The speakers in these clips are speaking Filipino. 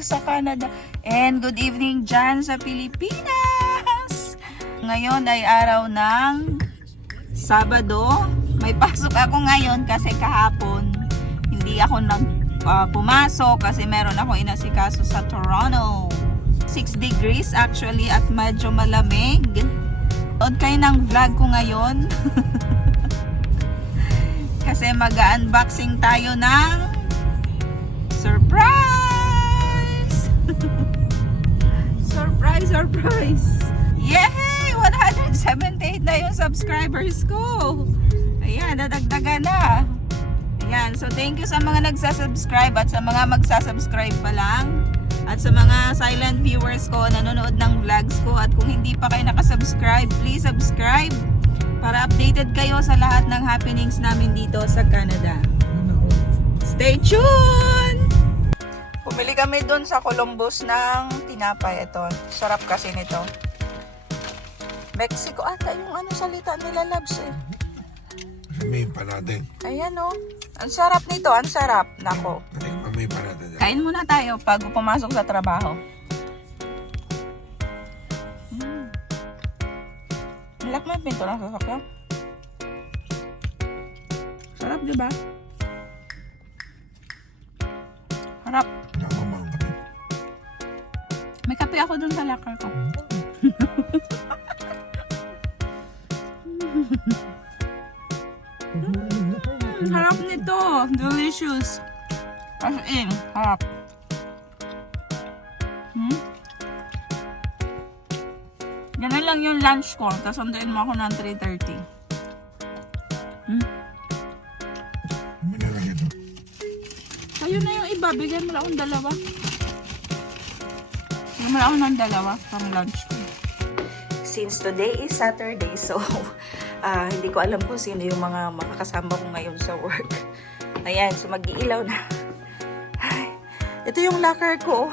dito sa Canada. And good evening dyan sa Pilipinas! Ngayon ay araw ng Sabado. May pasok ako ngayon kasi kahapon hindi ako pumasok kasi meron ako inasikaso sa Toronto. 6 degrees actually at medyo malamig. Nood kayo ng vlog ko ngayon. Kasi mag-unboxing tayo ng surprise! Surprise! Yay! 178 na yung subscribers ko. Ayan, nadagdagan na. Ayan, so thank you sa mga nagsasubscribe at sa mga magsasubscribe pa lang. At sa mga silent viewers ko, nanonood ng vlogs ko. At kung hindi pa kayo nakasubscribe, please subscribe para updated kayo sa lahat ng happenings namin dito sa Canada. Stay tuned! Pumili kami dun sa Columbus ng tinapay. Ito, sarap kasi nito. Mexico ata yung ano salita nila, Labs eh. Sabihin pa natin. Ayan o. Ang sarap nito, ang sarap. Nako. Mamay pa natin. Kain muna tayo pag pumasok sa trabaho. Lock mo yung pinto ng sasakyan. Sarap, diba? Harap. May kape ako dun sa locker ko. Harap nito. Delicious. As in, harap. Ganun lang yung lunch ko. Tapos sunduin mo ako ng 3:30. Kayo na yung iba. Bigyan mo lang akong dalawa. Bigyan mo lang ako ng dalawa pang lunch ko. Since today is Saturday, so hindi ko alam kung sino yung mga makakasama ko ngayon sa work. Ayan, so mag-iilaw na. Ay, ito yung locker ko.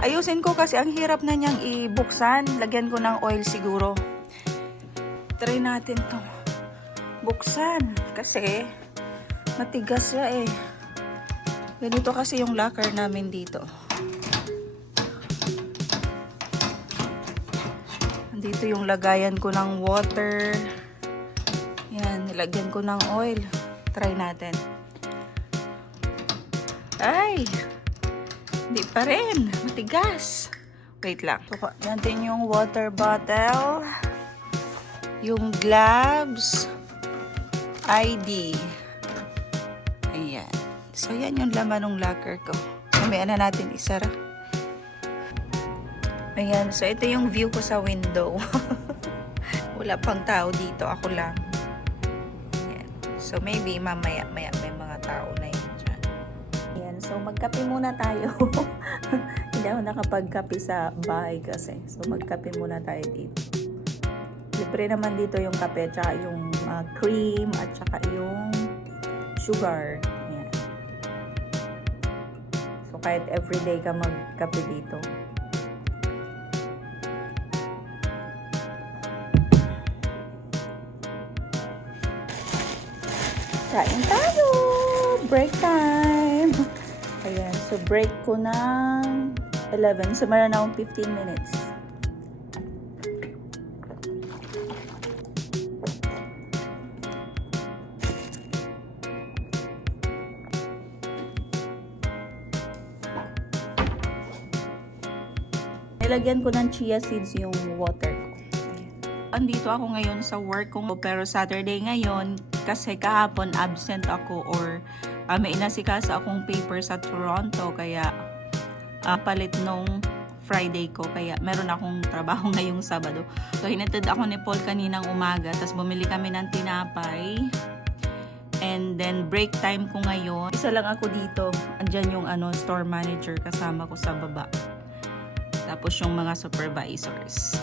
Ayusin ko kasi ang hirap na niyang ibuksan. Lagyan ko ng oil siguro. Try natin to buksan kasi matigas siya eh. Ganito kasi yung locker namin dito. Dito yung lagayan ko ng water. Yan, nilagyan ko ng oil. Try natin. Ay! Hindi pa rin. Matigas. Wait lang. Suka natin yung water bottle. Yung gloves. ID. Ayan. So, yan yung laman ng locker ko. Mamaya na natin isara. Ayan. So, ito yung view ko sa window. Wala pang tao dito. Ako lang. Ayan. So, maybe mamaya may mga tao na yun dyan. Ayan. So, magkape muna tayo. Hindi ako nakapagkape sa bahay kasi. So, magkape muna tayo dito. Libre naman dito yung kape, tsaka yung cream, at tsaka yung sugar. Ayan. So, kahit everyday ka magkape dito. Kain tayo! Break time! Ayan, so break ko ng 11. So, meron akong 15 minutes. Nilagyan ko ng chia seeds yung water ko. Andito ako ngayon sa work ko, pero Saturday ngayon kasi kahapon absent ako or may inasikasa akong paper sa Toronto kaya palit nung Friday ko kaya meron akong trabaho ngayong Sabado. So hinatid ako ni Paul kaninang umaga tapos bumili kami ng tinapay and then break time ko ngayon. Isa lang ako dito. Andyan yung store manager kasama ko sa baba. Tapos yung mga supervisors.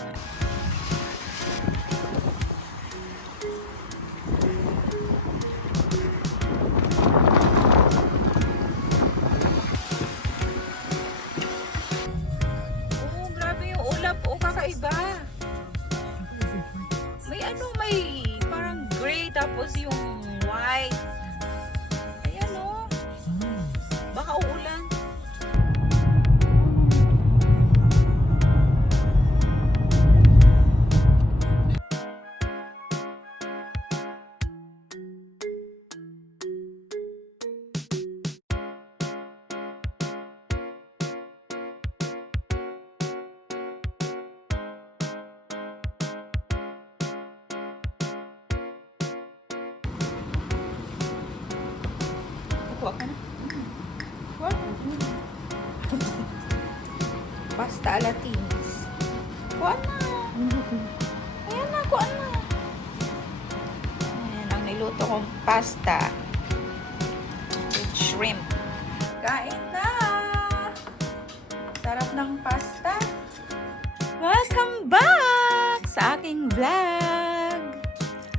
Kakaiba. May parang gray tapos yung white. Ayan o. Baka uulan. kuha ka na. Kuha. Pasta Latinis. Kuha na. Ayan na, kuha na. Ayan ang niluto kong pasta. With shrimp. Kain na! Sarap ng pasta. Welcome back sa aking vlog.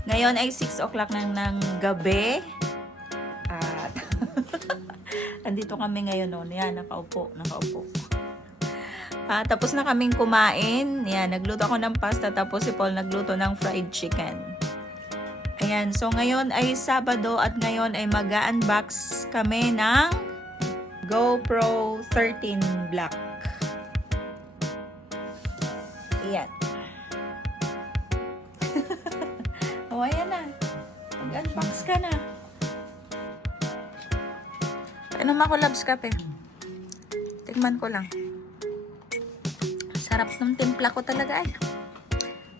Ngayon ay 6 o'clock ng gabi. At andito kami ngayon noon. Yan, nakaupo. Tapos na kaming kumain. Yan, nagluto ako ng pasta. Tapos si Paul nagluto ng fried chicken. Ayan, so ngayon ay Sabado at ngayon ay mag-unbox kami ng GoPro 13 Black. Ayan. O, ayan na. Mag-unbox ka na. Inom ako labs kape. Tigman ko lang. Sarap ng timpla ko talaga ay.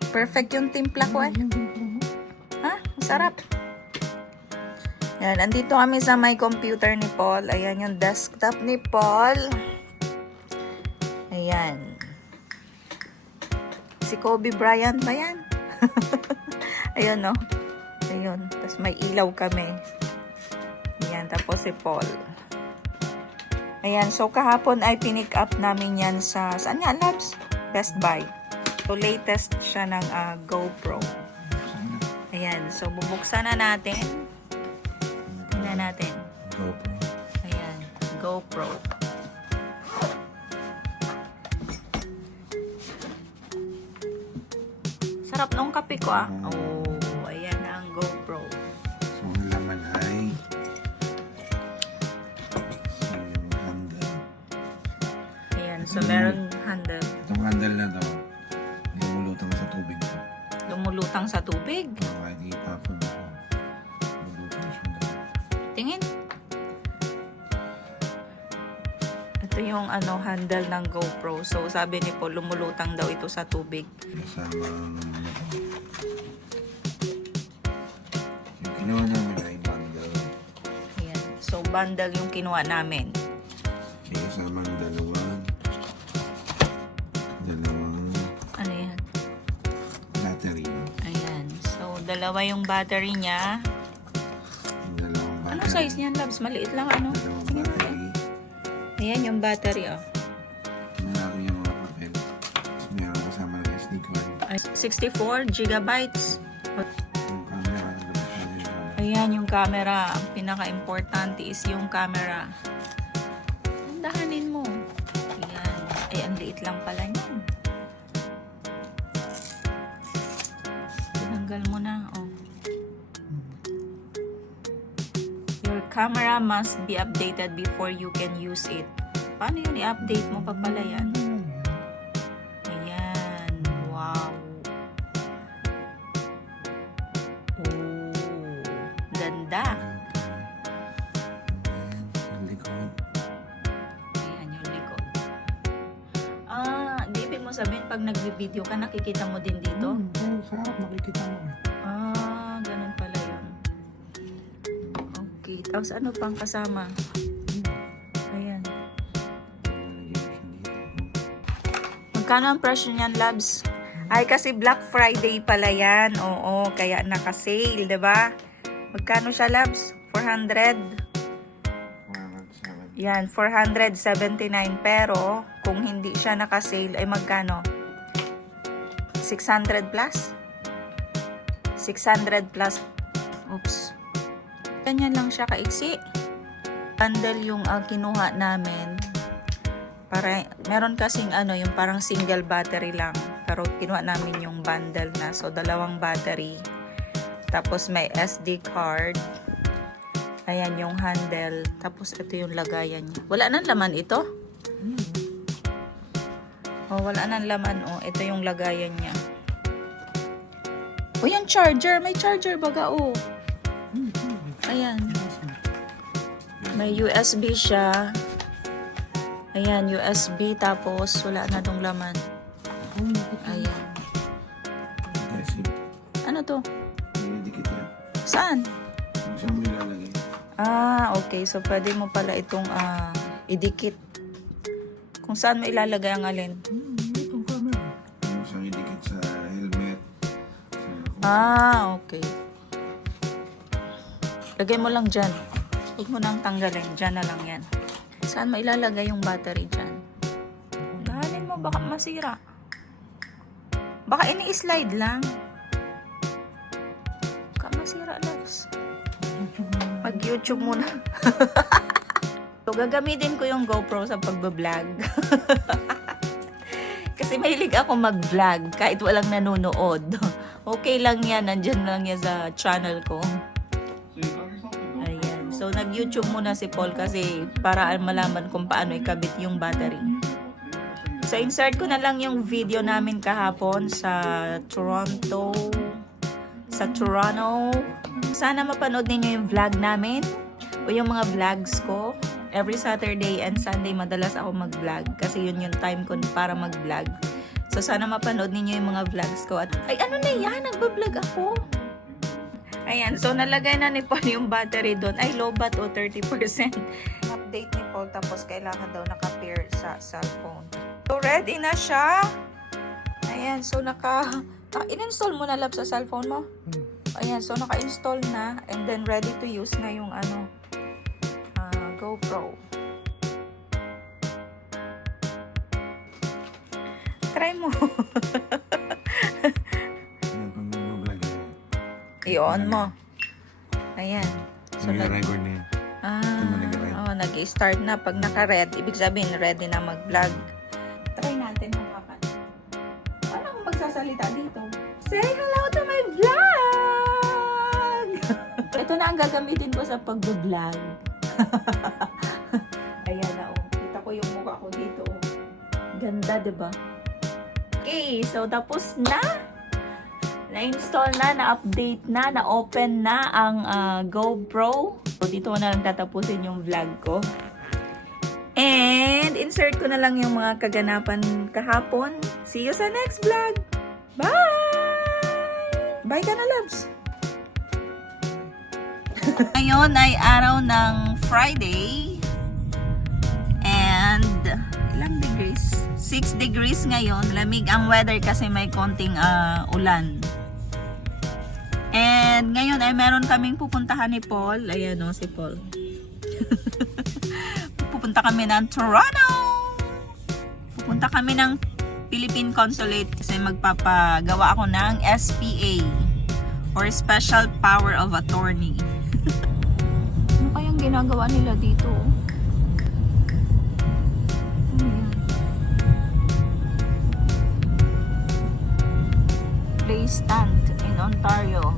Perfect yung timpla ko ay. Ha? Masarap. Yan, andito kami sa may computer ni Paul. Ayan yung desktop ni Paul. Ayan. Si Kobe Bryant ba yan? Ayun, no? Ayun. Tapos may ilaw kami. Ayan, tapos si Paul. Ayan, so kahapon ay pinick up namin yan sa, saan nga, Labs? Best Buy. So, latest siya ng GoPro. Ayan, so bubuksan na natin. Tingnan natin. GoPro. Ayan, GoPro. Sarap nung kape ko ah. Oh, ayan na ang GoPro. So, ang laman ay yung handle. Ayan, so meron handle. Itong handle na to, lumulutang sa tubig ko. Lumulutang sa tubig. Kahit itapon ako, lumulutang siya doon. Tingin. Ito yung handle ng GoPro. So sabi ni Paul, lumulutang daw ito sa tubig. Kasama ang yung kinuha namin ay bundle. Ayan. So bundle yung kinuha namin. May kasama ang dalawang Ano yan? battery. Ayan. So dalawa yung battery niya. Yung dalawang battery. Ano size niyan, Labs? Maliit lang ano? Dalawang Tingnan natin. battery. Ayan yung battery oh. Tingnan ko yung mga papel. Meron kasama ng SD card. Ay, 64 gigabytes. Yung camera. Ayan yung camera. Ang pinaka-importante is yung camera. Dahanin mo. Ayan. Ay, ang liit lang pala niyan. Tinanggal mo na. Oh. Your camera must be updated before you can use it. Paano yun? I-update mo pa pala yan. Ayan. Wow. Oh. Ganda. Yung likod. Ayan yung likod. Di ibig mo sabihin pag nag-video ka, nakikita mo din dito? Sa harap, makikita mo. Ganun pala yun. Okay. Tapos ano pang kasama? Ayan. Magkano ang presyo niyan, Labs? Ay, kasi Black Friday pala yan. Oo, kaya naka-sale, diba? Magkano siya, Labs? 400? Yan, 479. Pero, kung hindi siya naka-sale, ay magkano? 600 plus? 600 plus. Oops. Ganyan lang siya kaiksi. Bundle yung kinuha namin. Para, meron kasing yung parang single battery lang. Pero kinuha namin yung bundle na. So, dalawang battery. Tapos may SD card. Ayan yung handle. Tapos ito yung lagayan niya. Wala nang laman ito? Oh, wala nang laman. Oh, ito yung lagayan niya. Oh, yung charger. May charger baga. Oh. Ayan. May USB siya. Ayan, USB. Tapos wala na tong laman. Ayan. Ano to? Dikit yan. Saan? Saan mo nilalagay? Okay. So, pwede mo pala itong idikit. Kung saan mo ilalagay ang alin? Itong camera. Yung isang idikit sa helmet. Okay. Lagay mo lang dyan. Huwag mo nang tanggalin. Dyan na lang yan. Saan mo ilalagay yung battery dyan? Dahanin mo, baka masira. Baka ini-slide lang. Baka masira, Labs. Mag-YouTube muna. So, gagamitin ko yung GoPro sa pagbablog. Kasi mahilig ako mag-vlog kahit walang nanonood. Okay lang yan. Nandyan lang yan sa channel ko. Ayan. So, nag-YouTube muna si Paul kasi para malaman kung paano ikabit yung battery. So, insert ko na lang yung video namin kahapon sa Toronto. Sana mapanood ninyo yung vlog namin o yung mga vlogs ko. Every Saturday and Sunday madalas ako mag-vlog kasi yun yung time ko para mag-vlog. So, sana mapanood ninyo yung mga vlogs ko. At, ay, ano na yan? Nagbablog ako. Ayan. So, nalagay na ni Paul yung battery doon. Ay, low bat o 30%. Update ni Paul tapos kailangan daw naka-pair sa cellphone. So, ready na siya. Ayan. So, in-install mo na, Lab, sa cellphone mo? Ayan. So, naka-install na. And then, ready to use na yung GoPro. Try mo. I-on mo. Ayan. So, nag-record na yan. Nag-start na. Pag naka-red, ibig sabihin, ready na mag-vlog. Try natin hawakan. Paano akong magsasalita dito? Say hello to my vlog! Ito na ang gagamitin ko sa pag-vlog. Ayan na, kita ko yung mukha ko dito. Ganda, diba? Okay, so tapos na. Na-install na, na-update na, na-open na ang GoPro. So, dito ko na lang tatapusin yung vlog ko. And, insert ko na lang yung mga kaganapan kahapon. See you sa next vlog! Bye! Bye ka na, Labs! Ngayon ay araw ng Friday. And, ilang degrees? 6 degrees ngayon. Lamig ang weather kasi may konting ulan. And ngayon ay meron kaming pupuntahan ni Paul. Ayan o, si Paul. Pupunta kami ng Toronto. Pupunta kami ng Philippine Consulate kasi magpapagawa ako ng SPA or Special Power of Attorney. Ano kayang ginagawa nila dito? Play stand in Ontario.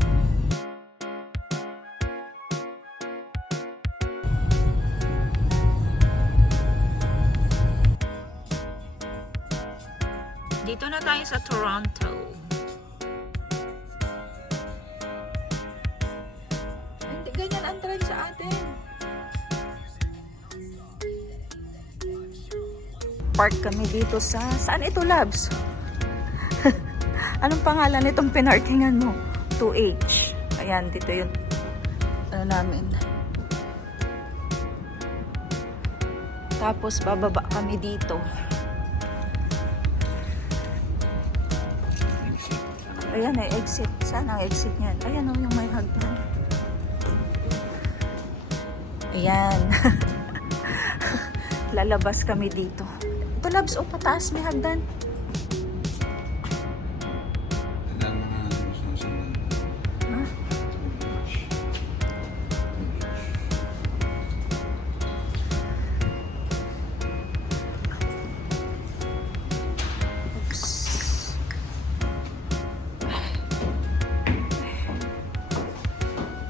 Dito na tayo sa Toronto. Hindi ganyan ang trend sa atin. Park kami dito sa... Saan ito, Labs? Anong pangalan nitong pinarkingan mo? 2H. Ayan, dito yun. Ano namin. Tapos, bababa kami dito. Ayan, ay exit. Saan ang exit niyan? Ayan o, yung may hagdan. Ayan. Lalabas kami dito. Ito, Labs, o pataas, may hagdan.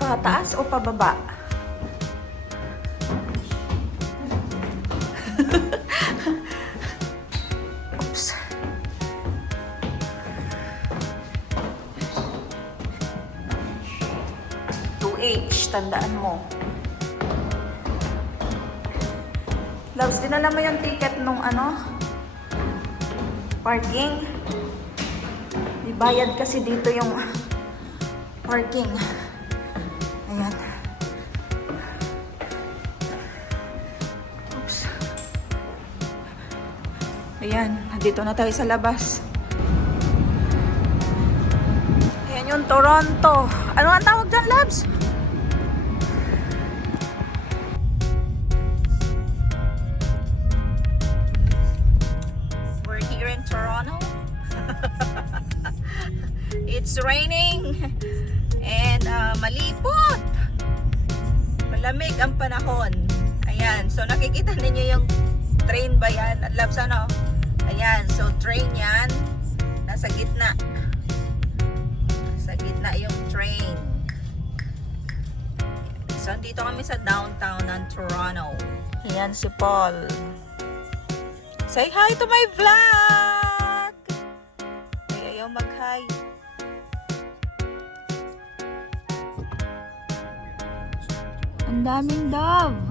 Pataas o pababa? Oops. Tandaan mo. Loves, dinala mo yung ticket nung parking. Ibayad kasi dito yung parking. Ayan. Ayan, andito na tayo sa labas. Ayan yung Toronto. Ano ang tawag dyan, Labs? We're here in Toronto. It's raining and malipot. Malamig ang panahon. Ayan, so nakikita ninyo yung train ba yan? Labs, ano? Ayan, so train yan. Nasa gitna. Sa gitna yung train. So, dito kami sa downtown ng Toronto. Ayan si Paul. Say hi to my vlog! Ay, ayaw mag-hi. Ang daming dove.